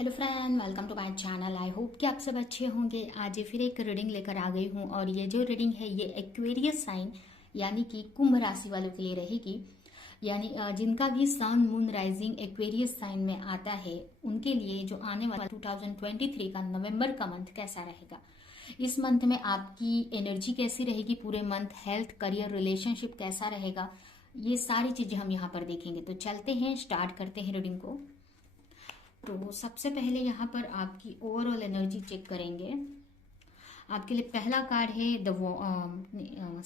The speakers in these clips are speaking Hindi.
Hello friend, welcome to my channel. I hope कि आप सब अच्छे होंगे। आज ये फिर एक रीडिंग लेकर आ गई हूँ और ये जो रीडिंग है ये एक्वेरियस साइन यानी कि कुंभ राशि वालों के लिए रहेगी। यानी जिनका भी sun moon rising Aquarius sign में आता है उनके लिए जो आने वाला 2023 का नवंबर का मंथ कैसा रहेगा, इस मंथ में आपकी एनर्जी कैसी रहेगी, पूरे मंथ हेल्थ, करियर, रिलेशनशिप कैसा रहेगा, ये सारी चीजें हम यहाँ पर देखेंगे। तो चलते हैं, स्टार्ट करते हैं रीडिंग को। तो सबसे पहले यहाँ पर आपकी ओवरऑल एनर्जी चेक करेंगे। आपके लिए पहला कार्ड है the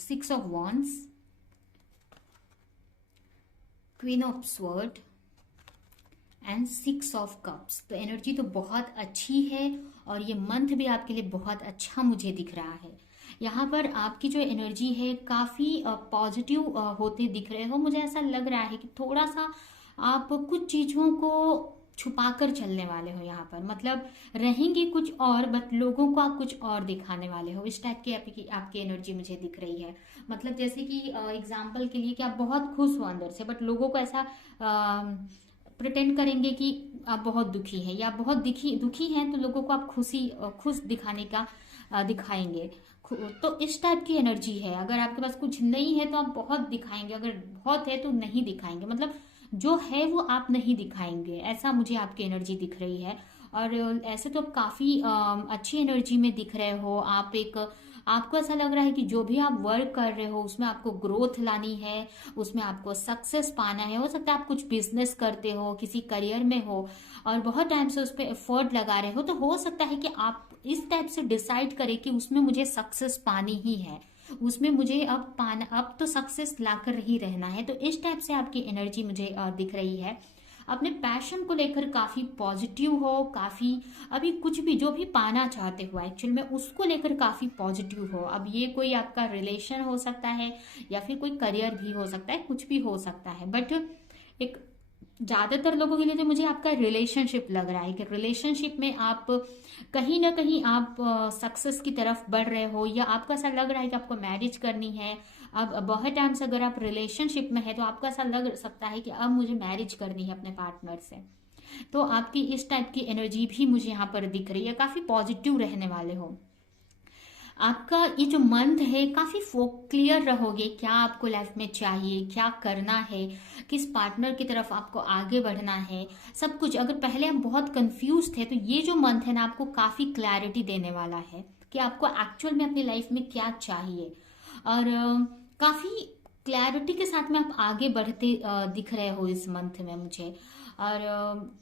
6 of wands, queen of sword and 6 of cups. तो एनर्जी तो बहुत अच्छी है और ये मंथ भी आपके लिए बहुत अच्छा मुझे दिख रहा है। यहाँ पर आपकी जो एनर्जी है काफी पॉजिटिव होते दिख रहे हो। मुझे ऐसा लग रहा है कि थोड़ा सा आप कुछ चीजों को छुपा कर चलने वाले हो। यहाँ पर मतलब रहेंगे कुछ और बट लोगों को आप कुछ और दिखाने वाले हो। इस टाइप की आपकी एनर्जी मुझे दिख रही है। मतलब जैसे कि एग्जाम्पल के लिए कि आप बहुत खुश हो अंदर से बट लोगों को ऐसा प्रिटेंड करेंगे कि आप बहुत दुखी हैं या बहुत दुखी हैं, तो लोगों को आप खुश दिखाने का दिखाएंगे। तो इस टाइप की एनर्जी है। अगर आपके पास कुछ नहीं है तो आप बहुत दिखाएंगे, अगर बहुत है तो नहीं दिखाएंगे। मतलब जो है वो आप नहीं दिखाएंगे, ऐसा मुझे आपकी एनर्जी दिख रही है। और ऐसे तो आप काफी अच्छी एनर्जी में दिख रहे हो। आपको ऐसा लग रहा है कि जो भी आप वर्क कर रहे हो उसमें आपको ग्रोथ लानी है, उसमें आपको सक्सेस पाना है। हो सकता है आप कुछ बिजनेस करते हो, किसी करियर में हो और बहुत टाइम से उस पर एफर्ट लगा रहे हो, तो हो सकता है कि आप इस टाइप से डिसाइड करें कि उसमें मुझे सक्सेस पानी ही है, उसमें मुझे अब तो सक्सेस लाकर ही रहना है। तो इस टाइप से आपकी एनर्जी मुझे दिख रही है। अपने पैशन को लेकर काफी पॉजिटिव हो, काफी अभी कुछ भी जो भी पाना चाहते हो एक्चुअल में उसको लेकर काफी पॉजिटिव हो। अब ये कोई आपका रिलेशन हो सकता है या फिर कोई करियर भी हो सकता है, कुछ भी हो सकता है। बट एक ज्यादातर लोगों के लिए तो मुझे आपका रिलेशनशिप लग रहा है कि रिलेशनशिप में आप कहीं ना कहीं आप सक्सेस की तरफ बढ़ रहे हो, या आपको ऐसा लग रहा है कि आपको मैरिज करनी है। अब बहुत टाइम से अगर आप रिलेशनशिप में है तो आपको ऐसा लग सकता है कि अब मुझे मैरिज करनी है अपने पार्टनर से। तो आपकी इस टाइप की एनर्जी भी मुझे यहाँ पर दिख रही है। काफी पॉजिटिव रहने वाले हो। आपका ये जो मंथ है काफी क्लियर रहोगे, क्या आपको लाइफ में चाहिए, क्या करना है, किस पार्टनर की तरफ आपको आगे बढ़ना है, सब कुछ। अगर पहले आप बहुत कंफ्यूज थे तो ये जो मंथ है ना आपको काफी क्लैरिटी देने वाला है कि आपको एक्चुअल में अपनी लाइफ में क्या चाहिए। और काफी क्लैरिटी के साथ में आप आगे बढ़ते दिख रहे हो इस मंथ में मुझे। और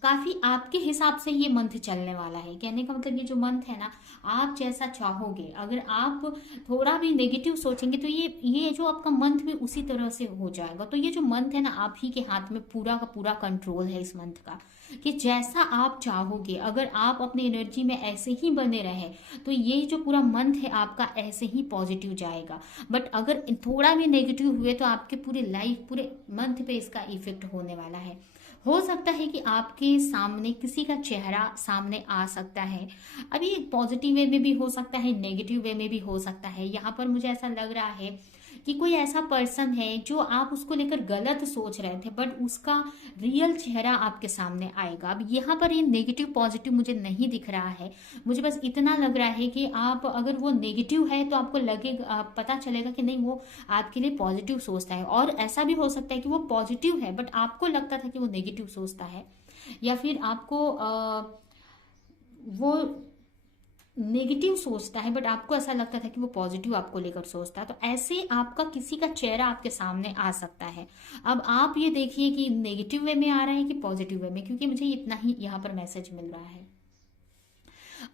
काफी आपके हिसाब से ये मंथ चलने वाला है। कहने का मतलब ये जो मंथ है ना, आप जैसा चाहोगे, अगर आप थोड़ा भी नेगेटिव सोचेंगे तो ये जो आपका मंथ भी उसी तरह से हो जाएगा। तो ये जो मंथ है ना, आप ही के हाथ में पूरा का पूरा कंट्रोल है इस मंथ का, कि जैसा आप चाहोगे अगर आप अपनी एनर्जी में ऐसे ही बने रहे तो ये जो पूरा मंथ है आपका ऐसे ही पॉजिटिव जाएगा। बट अगर थोड़ा भी नेगेटिव हुए तो आपके पूरे लाइफ, पूरे मंथ पे इसका इफेक्ट होने वाला है। हो सकता है कि आपके सामने किसी का चेहरा सामने आ सकता है। अभी एक पॉजिटिव वे में भी हो सकता है, नेगेटिव वे में भी हो सकता है। यहाँ पर मुझे ऐसा लग रहा है कि कोई ऐसा पर्सन है जो आप उसको लेकर गलत सोच रहे थे बट उसका रियल चेहरा आपके सामने आएगा। अब यहाँ पर ये नेगेटिव पॉजिटिव मुझे नहीं दिख रहा है। मुझे बस इतना लग रहा है कि आप अगर वो नेगेटिव है तो आपको लगेगा, पता चलेगा कि नहीं वो आपके लिए पॉजिटिव सोचता है। और ऐसा भी हो सकता है कि वो पॉजिटिव है बट आपको लगता था कि वो नेगेटिव सोचता है, या फिर आपको वो नेगेटिव सोचता है बट आपको ऐसा लगता था कि वो पॉजिटिव आपको लेकर सोचता है। तो ऐसे आपका किसी का चेहरा आपके सामने आ सकता है। अब आप ये देखिए कि नेगेटिव वे में आ रहा है कि पॉजिटिव वे में, क्योंकि मुझे इतना ही यहाँ पर मैसेज मिल रहा है।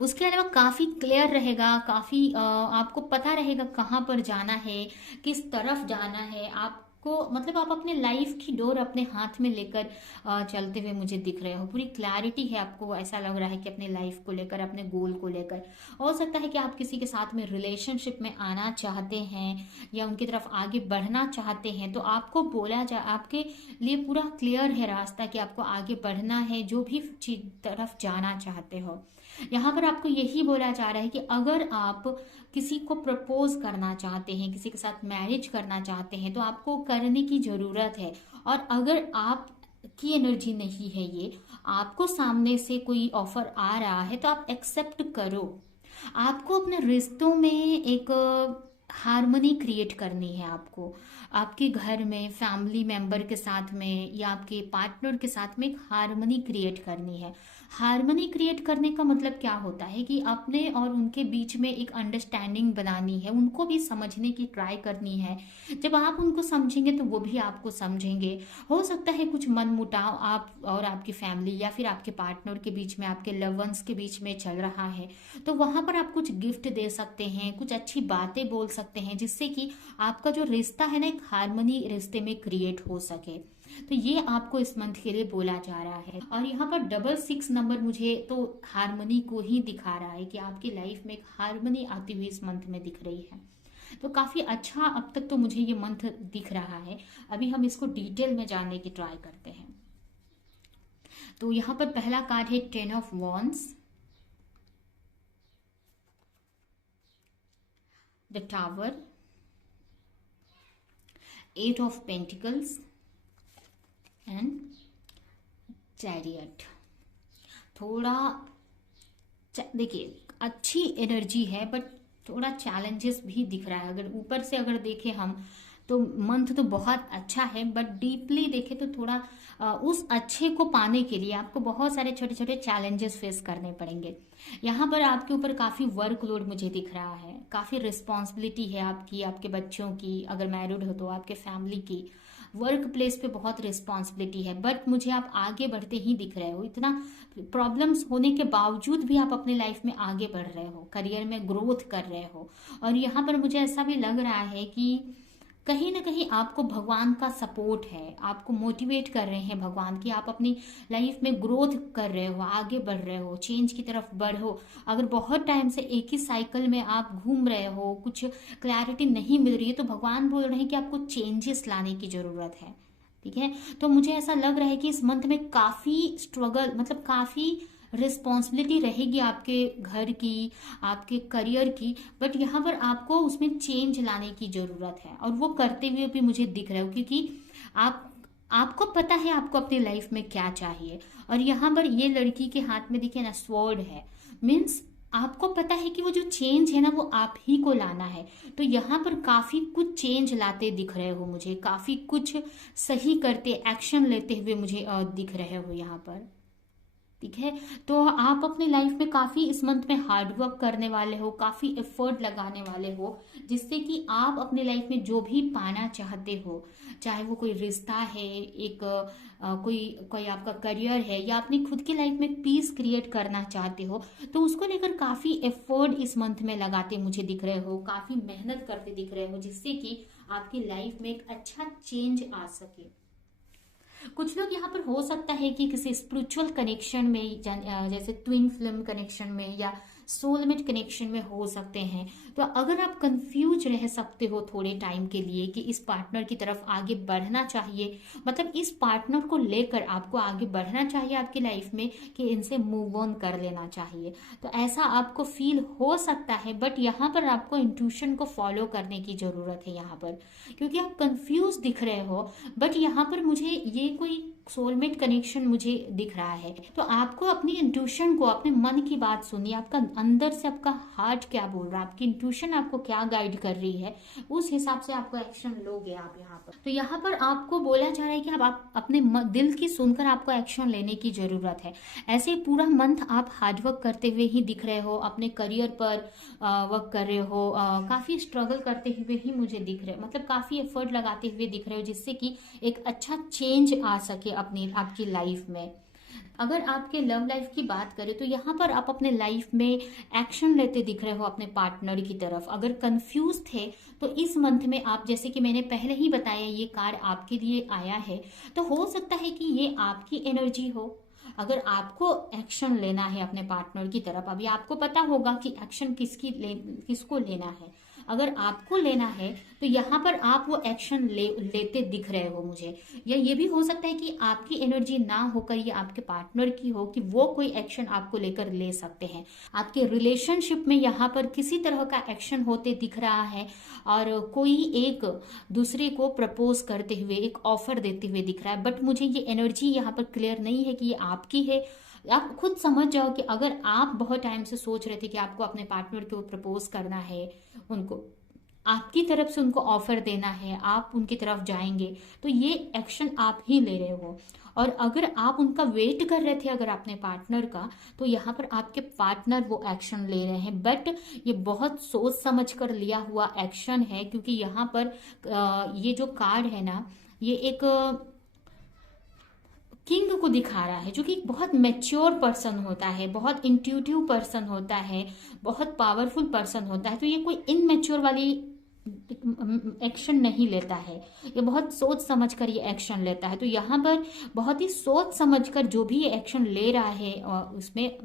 उसके अलावा काफी क्लियर रहेगा, काफी आपको पता रहेगा कहाँ पर जाना है, किस तरफ जाना है आपको। मतलब आप अपने लाइफ की डोर अपने हाथ में लेकर चलते हुए मुझे दिख रहे हो। पूरी क्लैरिटी है, आपको ऐसा लग रहा है कि अपने लाइफ को लेकर, अपने गोल को लेकर। हो सकता है कि आप किसी के साथ में रिलेशनशिप में आना चाहते हैं या उनकी तरफ आगे बढ़ना चाहते हैं, तो आपको बोला जा, आपके लिए पूरा क्लियर है रास्ता कि आपको आगे बढ़ना है जो भी चीज तरफ जाना चाहते हो। यहाँ पर आपको यही बोला जा रहा है कि अगर आप किसी को प्रपोज करना चाहते हैं, किसी के साथ मैरिज करना चाहते हैं, तो आपको करने की जरूरत है। और अगर आप की एनर्जी नहीं है ये। आपको सामने से कोई ऑफर आ रहा है तो आप एक्सेप्ट करो। आपको अपने रिश्तों में एक हार्मनी क्रिएट करनी है। आपको आपके घर में फैमिली मेंबर के साथ में या आपके पार्टनर के साथ में एक हार्मनी क्रिएट करनी है। हार्मनी क्रिएट करने का मतलब क्या होता है कि अपने और उनके बीच में एक अंडरस्टैंडिंग बनानी है, उनको भी समझने की ट्राई करनी है। जब आप उनको समझेंगे तो वो भी आपको समझेंगे। हो सकता है कुछ मनमुटाव आप और आपकी फैमिली या फिर आपके पार्टनर के बीच में, आपके लव वंस के बीच में चल रहा है, तो वहां पर आप कुछ गिफ्ट दे सकते हैं, कुछ अच्छी बातें बोल सकते हैं, जिससे कि आपका जो रिश्ता है ना एक हार्मनी रिश्ते में क्रिएट हो सके। तो ये आपको इस मंथ के लिए बोला जा रहा है। और यहाँ पर 666 नंबर मुझे तो हार्मनी को ही दिखा रहा है कि आपकी लाइफ में एक हार्मनी आती हुई इस मंथ में दिख रही है। तो काफी अच्छा अब तक तो मुझे ये मंथ दिख रहा है। अभी हम इसको डिटेल में जानने की ट्राई करते हैं। तो यहाँ पर पहला कार्ड है 10 of wands, the tower, 8 of pentacles and chariot. थोड़ा देखिए अच्छी एनर्जी है बट थोड़ा चैलेंजेस भी दिख रहा है। अगर ऊपर से अगर देखें हम तो मंथ तो बहुत अच्छा है, बट डीपली देखें तो थोड़ा उस अच्छे को पाने के लिए आपको बहुत सारे छोटे छोटे चैलेंजेस फेस करने पड़ेंगे। यहाँ पर आपके ऊपर काफ़ी वर्कलोड मुझे दिख रहा है, काफ़ी रिस्पॉन्सिबिलिटी है आपकी, आपके बच्चों की, अगर मैरिड हो तो आपके फैमिली की, वर्क प्लेस पे बहुत रिस्पॉन्सिबिलिटी है। बट मुझे आप आगे बढ़ते ही दिख रहे हो। इतना प्रॉब्लम्स होने के बावजूद भी आप अपने लाइफ में आगे बढ़ रहे हो, करियर में ग्रोथ कर रहे हो। और यहाँ पर मुझे ऐसा भी लग रहा है कि कहीं ना कहीं आपको भगवान का सपोर्ट है, आपको मोटिवेट कर रहे हैं भगवान की, आप अपनी लाइफ में ग्रोथ कर रहे हो, आगे बढ़ रहे हो, चेंज की तरफ बढ़ो। अगर बहुत टाइम से एक ही साइकिल में आप घूम रहे हो, कुछ क्लैरिटी नहीं मिल रही है, तो भगवान बोल रहे हैं कि आपको चेंजेस लाने की जरूरत है। ठीक है, तो मुझे ऐसा लग रहा है कि इस मंथ में काफी स्ट्रगल, मतलब काफी रिस्पॉन्सिबिलिटी रहेगी आपके घर की, आपके करियर की, बट यहाँ पर आपको उसमें चेंज लाने की जरूरत है। और वो करते हुए भी मुझे दिख रहा है, क्योंकि आपको पता है आपको अपनी लाइफ में क्या चाहिए। और यहाँ पर ये लड़की के हाथ में देखिए ना स्वॉर्ड है, मीन्स आपको पता है कि वो जो चेंज है ना वो आप ही को लाना है। तो यहाँ पर काफी कुछ चेंज लाते दिख रहे हो मुझे, काफी कुछ सही करते, एक्शन लेते हुए मुझे दिख रहे हो यहाँ पर। ठीक है, तो आप अपने लाइफ में काफी इस मंथ में हार्ड वर्क करने वाले हो, काफी एफर्ट लगाने वाले हो, जिससे कि आप अपने लाइफ में जो भी पाना चाहते हो, चाहे वो कोई रिश्ता है, एक कोई कोई आपका करियर है, या अपनी खुद की लाइफ में पीस क्रिएट करना चाहते हो, तो उसको लेकर काफी एफर्ट इस मंथ में लगाते मुझे दिख रहे हो, काफी मेहनत करते दिख रहे हो, जिससे कि आपकी लाइफ में एक अच्छा चेंज आ सके। कुछ लोग यहाँ पर हो सकता है कि किसी स्पिरिचुअल कनेक्शन में, जैसे ट्विन फ्लेम कनेक्शन में या सोलमेट कनेक्शन में हो सकते हैं। तो अगर आप कंफ्यूज रह सकते हो थोड़े टाइम के लिए कि इस पार्टनर की तरफ आगे बढ़ना चाहिए, मतलब इस पार्टनर को लेकर आपको आगे बढ़ना चाहिए आपकी लाइफ में, कि इनसे मूव ऑन कर लेना चाहिए, तो ऐसा आपको फील हो सकता है। बट यहाँ पर आपको इंट्यूशन को फॉलो करने की जरूरत है यहाँ पर, क्योंकि आप कंफ्यूज दिख रहे हो। बट यहाँ पर मुझे ये कोई सोलमेट कनेक्शन मुझे दिख रहा है। तो आपको अपनी इंट्यूशन को, अपने मन की बात सुनिए, आपका अंदर से आपका हार्ट क्या बोल रहा है, आपकी इंट्यूशन आपको क्या गाइड कर रही है, उस हिसाब से आपको एक्शन लोगे आप यहाँ पर। तो यहाँ पर आपको बोला जा रहा है कि आप अपने दिल की सुनकर आपको एक्शन लेने की जरूरत है। ऐसे पूरा मंथ आप हार्ड वर्क करते हुए ही दिख रहे हो, अपने करियर पर वर्क कर रहे हो, काफी स्ट्रगल करते हुए ही मुझे दिख रहे हो, मतलब काफी एफर्ट लगाते हुए दिख रहे हो, जिससे कि एक अच्छा चेंज आ सके अपनी आपकी लाइफ में। अगर आपके लव लाइफ की बात करें तो यहाँ पर आप अपने लाइफ में एक्शन लेते दिख रहे हो अपने पार्टनर की तरफ। अगर कंफ्यूज थे तो इस मंथ में आप, जैसे कि मैंने पहले ही बताया, ये कार्ड आपके लिए आया है, तो हो सकता है कि ये आपकी एनर्जी हो। अगर आपको एक्शन लेना है अपने पार्टनर की तरफ, अभी आपको पता होगा कि एक्शन किसको लेना है। अगर आपको लेना है तो यहाँ पर आप वो एक्शन लेते दिख रहे हो मुझे, या ये भी हो सकता है कि आपकी एनर्जी ना होकर ये आपके पार्टनर की हो, कि वो कोई एक्शन आपको लेकर ले सकते हैं। आपके रिलेशनशिप में यहाँ पर किसी तरह का एक्शन होते दिख रहा है, और कोई एक दूसरे को प्रपोज करते हुए एक ऑफर देते हुए दिख रहा है, बट मुझे ये एनर्जी यहाँ पर क्लियर नहीं है कि ये आपकी है। आप खुद समझ जाओ कि अगर आप बहुत टाइम से सोच रहे थे कि आपको अपने पार्टनर को प्रपोज करना है, उनको आपकी तरफ से उनको ऑफर देना है, आप उनकी तरफ जाएंगे, तो ये एक्शन आप ही ले रहे हो। और अगर आप उनका वेट कर रहे थे अगर अपने पार्टनर का, तो यहाँ पर आपके पार्टनर वो एक्शन ले रहे हैं, बट ये बहुत सोच समझ कर लिया हुआ एक्शन है, क्योंकि यहाँ पर ये जो कार्ड है ना, ये एक किंग को दिखा रहा है, जो कि बहुत मैच्योर पर्सन होता है, बहुत इंट्यूटिव पर्सन होता है, बहुत पावरफुल पर्सन होता है। तो ये कोई इनमेच्योर वाली एक्शन नहीं लेता है, ये बहुत सोच समझ कर ये एक्शन लेता है। तो यहाँ पर बहुत ही सोच समझ कर जो भी ये एक्शन ले रहा है, उसमें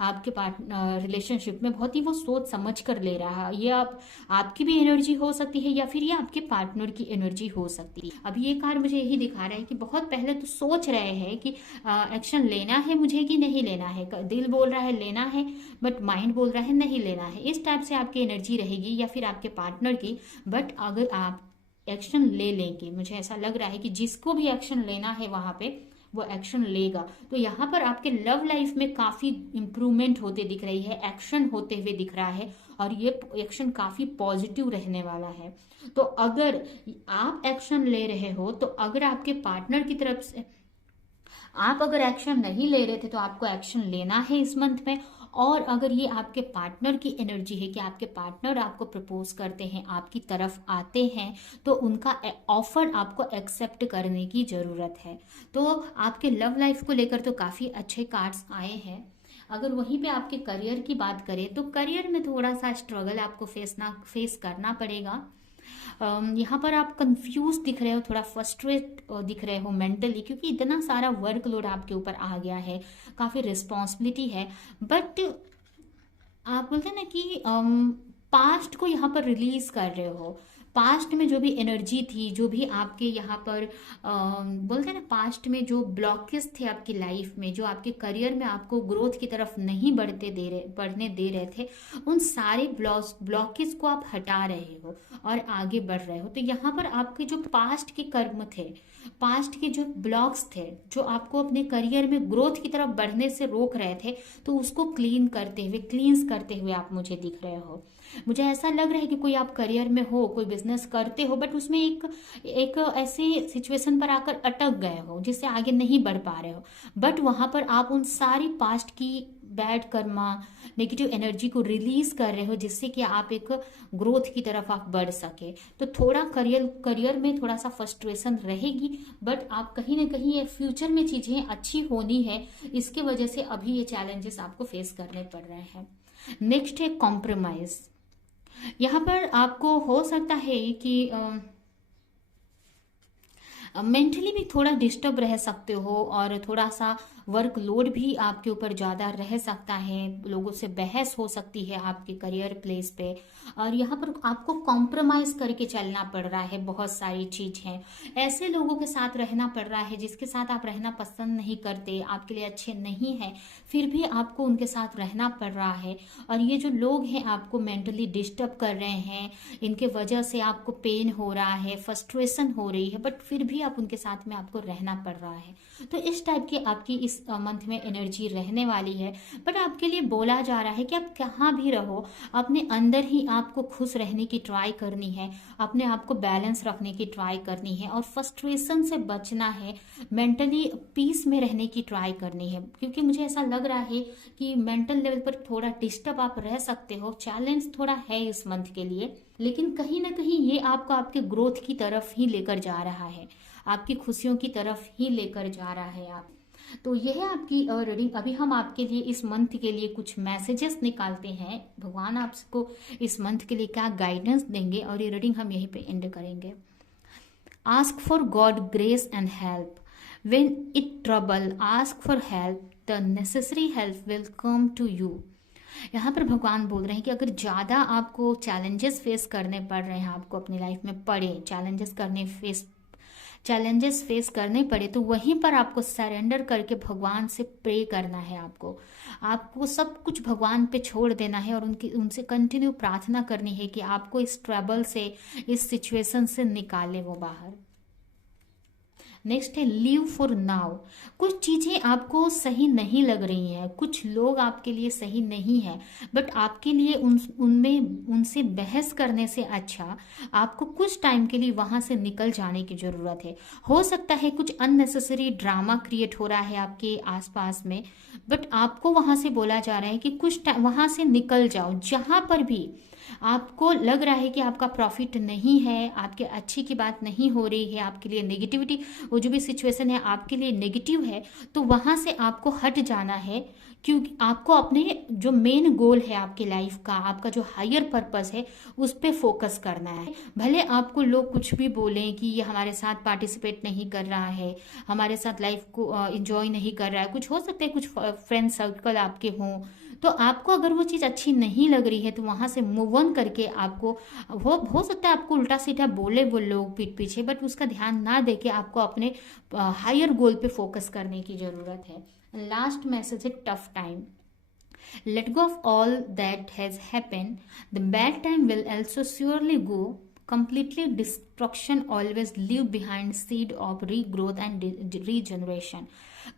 आपके पार्टनर रिलेशनशिप में बहुत ही वो सोच समझ कर ले रहा है। ये आपकी भी एनर्जी हो सकती है, या फिर ये आपके पार्टनर की एनर्जी हो सकती है। अब ये कार्ड मुझे यही दिखा रहा है कि बहुत पहले तो सोच रहे हैं कि एक्शन लेना है मुझे कि नहीं लेना है। दिल बोल रहा है लेना है, बट माइंड बोल रहा है नहीं लेना है। इस टाइप से आपकी एनर्जी रहेगी, या फिर आपके पार्टनर की। बट अगर आप एक्शन ले लेंगे, मुझे ऐसा लग रहा है कि जिसको भी एक्शन लेना है वहां पे वो एक्शन लेगा, तो यहाँ पर आपके लव लाइफ में काफी इंप्रूवमेंट होते दिख रही है, एक्शन होते हुए दिख रहा है, और ये एक्शन काफी पॉजिटिव रहने वाला है। तो अगर आप एक्शन ले रहे हो, तो अगर आपके पार्टनर की तरफ से आप अगर एक्शन नहीं ले रहे थे तो आपको एक्शन लेना है इस मंथ में। और अगर ये आपके पार्टनर की एनर्जी है कि आपके पार्टनर आपको प्रपोज करते हैं, आपकी तरफ आते हैं, तो उनका ऑफर आपको एक्सेप्ट करने की जरूरत है। तो आपके लव लाइफ को लेकर तो काफी अच्छे कार्ड्स आए हैं। अगर वहीं पे आपके करियर की बात करें, तो करियर में थोड़ा सा स्ट्रगल आपको फेस करना पड़ेगा। यहाँ पर आप कंफ्यूज दिख रहे हो, थोड़ा फ्रस्ट्रेट दिख रहे हो मेंटली, क्योंकि इतना सारा वर्कलोड आपके ऊपर आ गया है, काफ़ी रिस्पॉन्सिबिलिटी है। बट आप बोलते हैं ना कि पास्ट को यहाँ पर रिलीज कर रहे हो। पास्ट में जो भी एनर्जी थी, जो भी आपके यहाँ पर बोलते हैं ना, पास्ट में जो ब्लॉकेज थे आपकी लाइफ में, जो आपके करियर में आपको ग्रोथ की तरफ नहीं बढ़ने दे रहे थे, उन सारे ब्लॉकेज को आप हटा रहे हो और आगे बढ़ रहे हो। तो यहाँ पर आपके जो पास्ट के कर्म थे, पास्ट के जो ब्लॉक्स थे, जो आपको अपने करियर में ग्रोथ की तरफ बढ़ने से रोक रहे थे, तो उसको क्लींस करते हुए आप मुझे दिख रहे हो। मुझे ऐसा लग रहा है कि कोई आप करियर में हो, कोई बिजनेस करते हो, बट उसमें एक ऐसे सिचुएशन पर आकर अटक गए हो जिससे आगे नहीं बढ़ पा रहे हो। बट वहां पर आप उन सारी पास्ट की बैड कर्मा, नेगेटिव एनर्जी को रिलीज कर रहे हो, जिससे कि आप एक ग्रोथ की तरफ आप बढ़ सके। तो थोड़ा करियर में थोड़ा सा फ्रस्ट्रेशन रहेगी, बट आप कहीं ना कहीं ये फ्यूचर में चीजें अच्छी होनी है, इसके वजह से अभी ये चैलेंजेस आपको फेस करने पड़ रहे हैं। नेक्स्ट है कॉम्प्रोमाइज। यहाँ पर आपको हो सकता है कि मेंटली भी थोड़ा डिस्टर्ब रह सकते हो, और थोड़ा सा वर्कलोड भी आपके ऊपर ज़्यादा रह सकता है, लोगों से बहस हो सकती है आपके करियर प्लेस पे, और यहाँ पर आपको कॉम्प्रोमाइज़ करके चलना पड़ रहा है। बहुत सारी चीज़ हैं, ऐसे लोगों के साथ रहना पड़ रहा है जिसके साथ आप रहना पसंद नहीं करते, आपके लिए अच्छे नहीं हैं, फिर भी आपको उनके साथ रहना पड़ रहा है। और ये जो लोग हैं आपको मेंटली डिस्टर्ब कर रहे हैं, इनके वजह से आपको पेन हो रहा है, फ्रस्ट्रेशन हो रही है, बट फिर भी आप उनके साथ में आपको रहना पड़ रहा है। तो इस टाइप की आपकी इस मंथ में एनर्जी रहने वाली है। बट आपके लिए बोला जा रहा है कि आप कहाँ भी रहो, अपने अंदर ही आपको खुश रहने की ट्राई करनी है, अपने आप को बैलेंस रखने की ट्राई करनी है, और फ्रस्ट्रेशन से बचना है, मेंटली पीस में रहने की ट्राई करनी है। क्योंकि मुझे ऐसा लग रहा है कि मेंटल लेवल पर थोड़ा डिस्टर्ब आप रह सकते हो, चैलेंज थोड़ा है इस मंथ के लिए, लेकिन कहीं ना कहीं ये आपको आपके ग्रोथ की तरफ ही लेकर जा रहा है, आपकी खुशियों की तरफ ही लेकर जा रहा है आप। तो यह है आपकी रीडिंग। अभी हम आपके लिए इस मंथ के लिए कुछ मैसेजेस निकालते हैं, भगवान आपको इस मंथ के लिए क्या गाइडेंस देंगे, और ये रीडिंग हम यहीं पे एंड करेंगे। Ask for God grace and help when it trouble, ask for help, the necessary help will come to you. यहाँ पर भगवान बोल रहे हैं कि अगर ज़्यादा आपको चैलेंजेस फेस करने पड़ रहे हैं, आपको अपनी लाइफ में चैलेंजेस फेस करने पड़े, तो वहीं पर आपको सरेंडर करके भगवान से प्रे करना है। आपको सब कुछ भगवान पे छोड़ देना है और उनसे कंटिन्यू प्रार्थना करनी है कि आपको इस ट्रबल से, इस सिचुएशन से निकाले वो बाहर। नेक्स्ट है लीव फॉर नाउ। कुछ चीज़ें आपको सही नहीं लग रही हैं, कुछ लोग आपके लिए सही नहीं है, बट आपके लिए उनसे बहस करने से अच्छा आपको कुछ टाइम के लिए वहां से निकल जाने की ज़रूरत है। हो सकता है कुछ अननेसेसरी ड्रामा क्रिएट हो रहा है आपके आसपास में, बट आपको वहां से बोला जा रहा है कि कुछ टाइम वहां से निकल जाओ। जहां पर भी आपको लग रहा है कि आपका प्रॉफिट नहीं है, आपके अच्छी की बात नहीं हो रही है, आपके लिए नेगेटिविटी, वो जो भी सिचुएशन है आपके लिए नेगेटिव है, तो वहां से आपको हट जाना है। क्योंकि आपको अपने जो मेन गोल है आपकी लाइफ का, आपका जो हायर पर्पस है, उस पर फोकस करना है। भले आपको लोग कुछ भी बोलें कि ये हमारे साथ पार्टिसिपेट नहीं कर रहा है, हमारे साथ लाइफ को एंजॉय नहीं कर रहा है, कुछ हो सकता है, कुछ फ्रेंड सर्कल आपके हों, तो आपको अगर वो चीज़ अच्छी नहीं लग रही है तो वहाँ से मूव ऑन करके आपको, हो सकता है आपको उल्टा सीधा बोले वो लोग पीठ पीछे, बट उसका ध्यान ना दे के आपको अपने हायर गोल पे फोकस करने की ज़रूरत है। लास्ट मैसेज है tough time. Let go of all that has happened. The bad time will also surely go. Completely destruction always leave behind seed of regrowth and regeneration.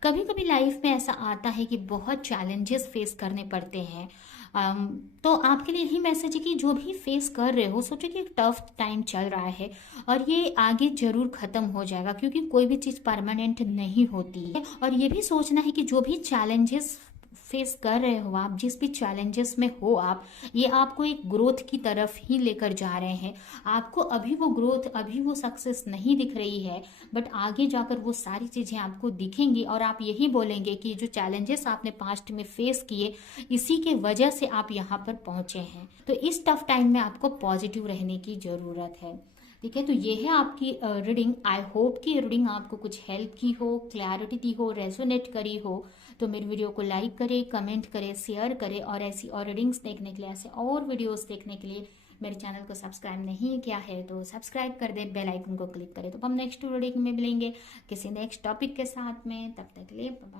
कभी कभी लाइफ में ऐसा आता है कि बहुत चैलेंजेस फेस करने पड़ते हैं। तो आपके लिए यही मैसेज है कि जो भी फेस कर रहे हो, सोचो कि एक टफ टाइम चल रहा है और ये आगे जरूर खत्म हो जाएगा, क्योंकि कोई भी चीज़ परमानेंट नहीं होती है। और ये भी सोचना है कि जो भी चैलेंजेस फेस कर रहे हो आप, जिस भी चैलेंजेस में हो आप, ये आपको एक ग्रोथ की तरफ ही लेकर जा रहे हैं। आपको अभी वो ग्रोथ, अभी वो सक्सेस नहीं दिख रही है, बट आगे जाकर वो सारी चीज़ें आपको दिखेंगी और आप यही बोलेंगे कि जो चैलेंजेस आपने पास्ट में फेस किए, इसी के वजह से आप यहाँ पर पहुँचे हैं। तो इस टफ टाइम में आपको पॉजिटिव रहने की ज़रूरत है। ठीक है, तो ये है आपकी रीडिंग। आई होप कि रीडिंग आपको कुछ हेल्प की हो, क्लैरिटी दी हो, रेजोनेट करी हो। तो मेरी वीडियो को लाइक करें, कमेंट करें, शेयर करें, और ऐसी और रीडिंग्स देखने के लिए, ऐसे और वीडियोस देखने के लिए मेरे चैनल को सब्सक्राइब नहीं किया है तो सब्सक्राइब कर दे, बेल आइकन को क्लिक करें। तो हम नेक्स्ट वीडियो में मिलेंगे किसी नेक्स्ट टॉपिक के साथ में। तब तक के लिए बाय।